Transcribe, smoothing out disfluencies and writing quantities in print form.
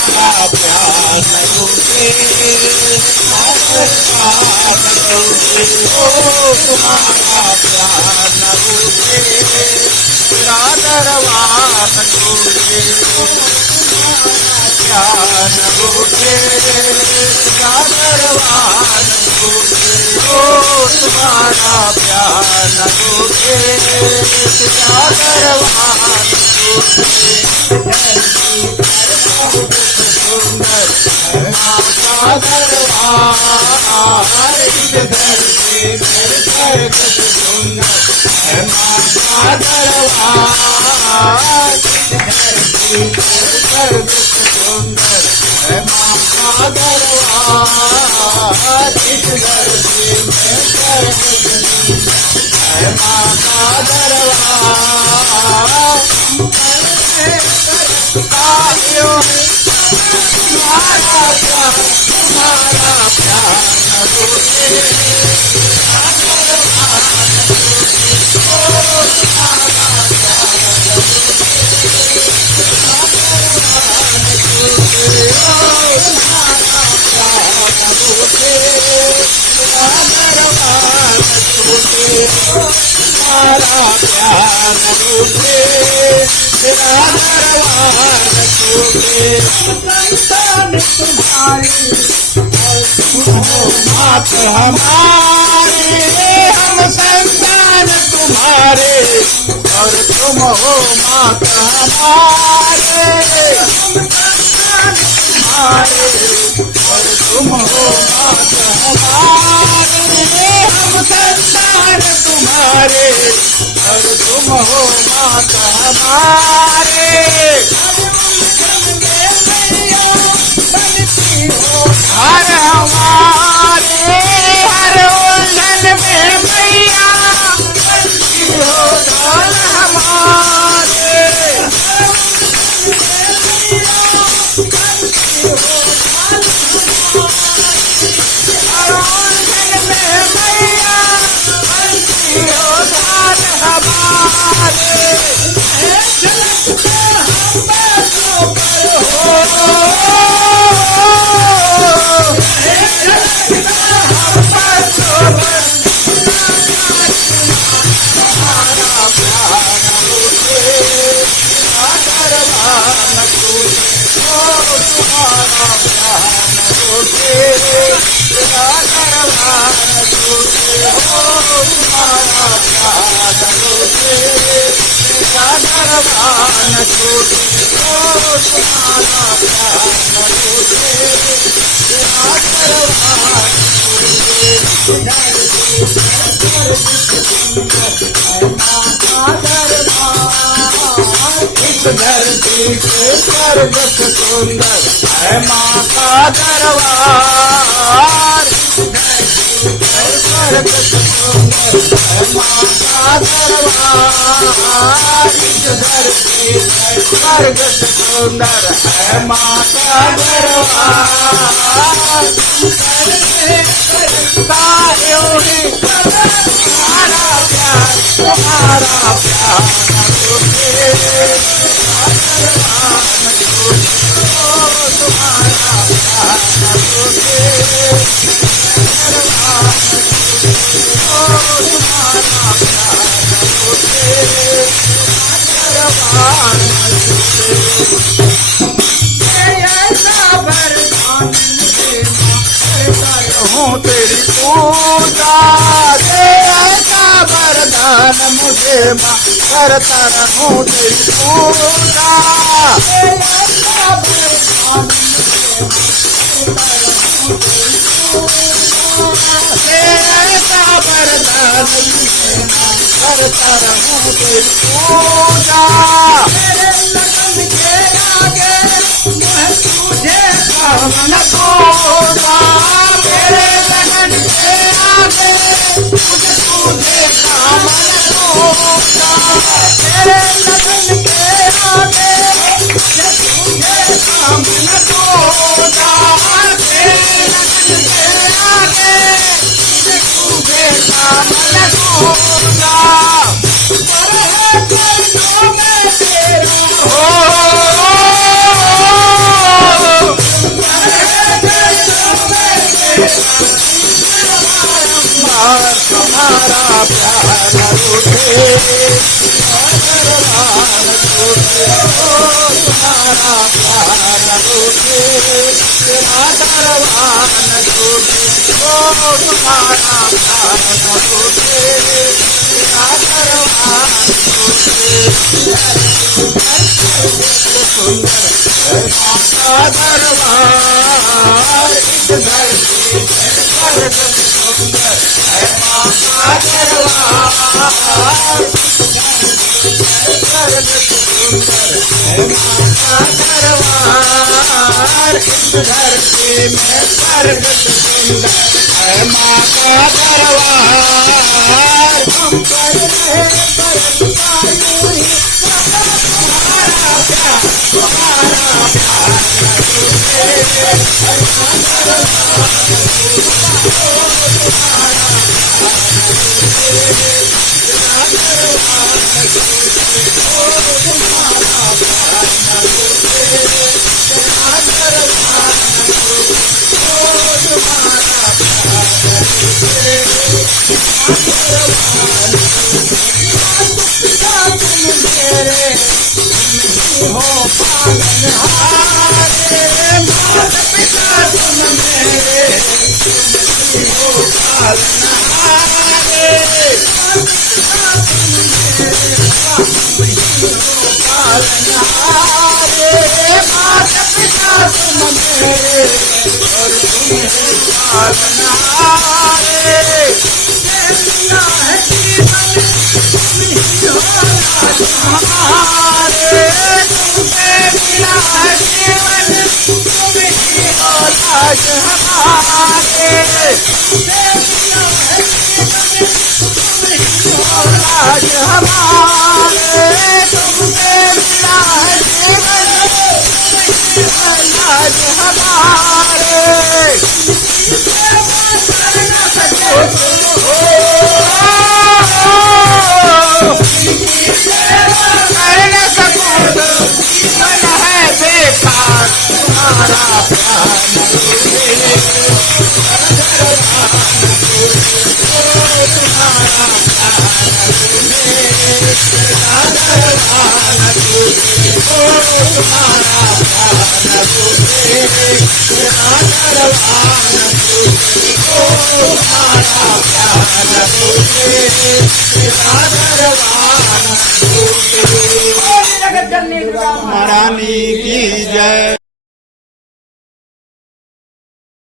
प्यार न टूटे, तुम्हारा प्यार न टूटे, तेरा दरबार न टूटे, प्यार न टूटे, तेरा दरबार न टूटे, तुम्हारा प्यार न टूटे, तेरा दरबार न टूटे। सुंदर माता दरबार धरती में स्वर्ग सुंदर माता दरबार धरती में स्वर्ग सुंदर माता दरबार धरती में स्वर्ग सुंदर माता दरबार तुम्हारा प्यार न टूटे, तुम्हारा प्यार न टूटे, तेरा दरबार न टूटे। संतान तुम्हारी मात हमारे, हम संतान तुम्हारे और तुम हो मात हमारे, तुम्हारे और तुम हो मात हमारे, हम संतान तुम्हारे और तुम हो मात हमारे। हर हमारे हर उलझन में मैया बनती हो दान हमारे, धरती के स्वर्ग सुंदर है माँ का दरबार, स्वर्ग सुंदर है माँ का दरबार, धरती में स्वर्ग सुंदर है माँ का दरबार। तुम्हारा प्यार हूँ तेरी पूजा दे, ऐसा वरदान मुझे माँ करता रहूँ तेरी पूजा, ऐसा वरदान ऐसा वरदान मुझे माँ करता रहूँ तेरी पूजा। के आगे मैं तुझे काम न खोजा, मेरे लगन के आगे मुझे तुझे काम न खोजा, मेरे लगन के आगे मुझे तुझे काम न खोजा, मेरे लगन के आगे मुझे तुझे काम न खोजा। तेरा हो प्यार लूटे तेरा दरबार लूटे ओ तुम्हारा प्यार लूटे तेरा दरबार लूटे सुंदर है माता दरबार इस धरती में स्वर्ग सुंदर है माता दरबार स्वर्ग सुंदर है माता दरबार इस धरती में स्वर्ग सुंदर है माता दरबार हम पर रहे बरसता यूं ही हो पालनहारे माता पिता तुम मेरे हो पालनहारे माता पिता तुम मेरे पालनहारे माता पिता तुम मेरे और तुम पालनहारे देना है जीवन तुम ही हो हमारे तुमसे मिला है जीवन तुम ही हो राज हमारे तुमसे मिला है जीवन तुम ही हो राज हमारे तुमसे मिला है जीवन तुम ही हो राज हमारे कर न सको जीवन है बेकार तुम्हारा प्यार महारानी की जय।